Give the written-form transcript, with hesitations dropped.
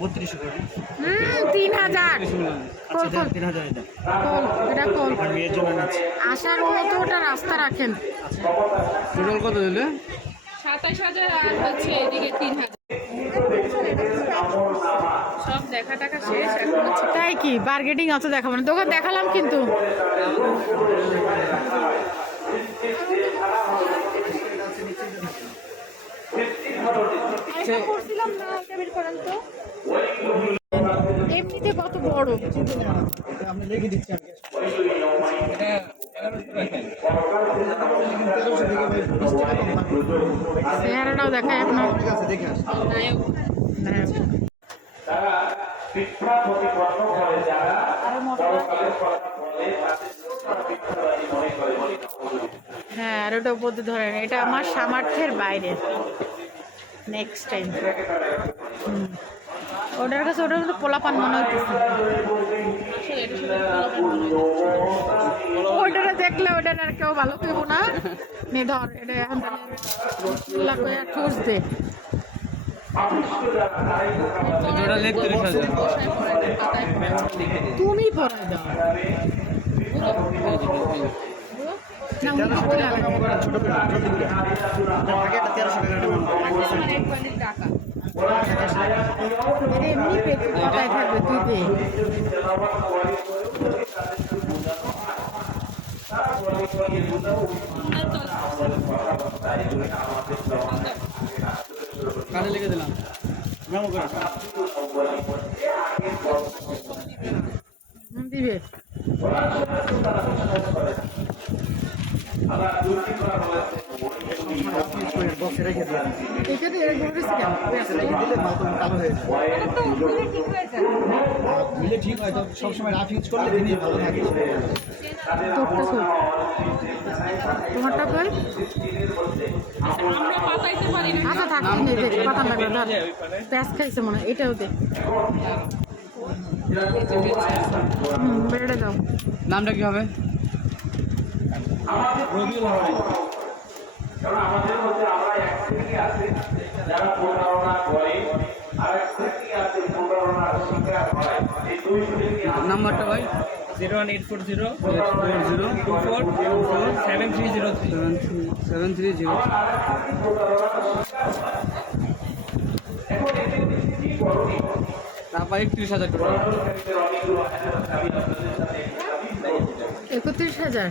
3000 এটা কল আসার মতো ওটা রাস্তা রাখেন। টোটাল কত দিলে? 27000 আর হচ্ছে এদিকে 3000 সব দেখা টাকা শেষ এখন হচ্ছে তাই কি বার্গেটিং অত দেখাবো না, দোকান দেখালাম কিন্তু এমনিতে কত বড় চেহারাটাও দেখায় আপনার হ্যাঁ, আর ওটা বলতে ধরেন এটা আমার সামর্থ্যের বাইরে। নেক্সট টাইম ওটার কাছে ওটার মধ্যে পোলাপান মনে হইতেছে, ওইটা দেখলে ওটা আর কেউ ভালো পেব না। নে ধর এটা এখন ঠোস দে। তুমি পড়াই দাও না, উনি তো বলে টাকা এমনি পাতায় থাকবে তুই পে। কাজে লিখে দিলাম দিবে এটা তো এরকম ঠিক হয় তো সবসময় রাফ ইউজ করলে জিনিস ভালো থাকে। তোমারটা কই? আমরা পাতাইতে পারি না। আচ্ছা থাক, পাতা লাগবে ধর, প্যাঁচ খাইছে মনে হয়, এটাও দে। বেড়ে দাও। নামটা কি হবে? আমাদের মধ্যে আমরা এক শ্রেণী আছে যারা প্রতারণা করে, আর এক শ্রেণী আছে প্রতারণার শিকার হয়। এই দুই শ্রেণী নাম্বারটা ভাই 01840244730 তারপর 31,000 টাকা। 31,000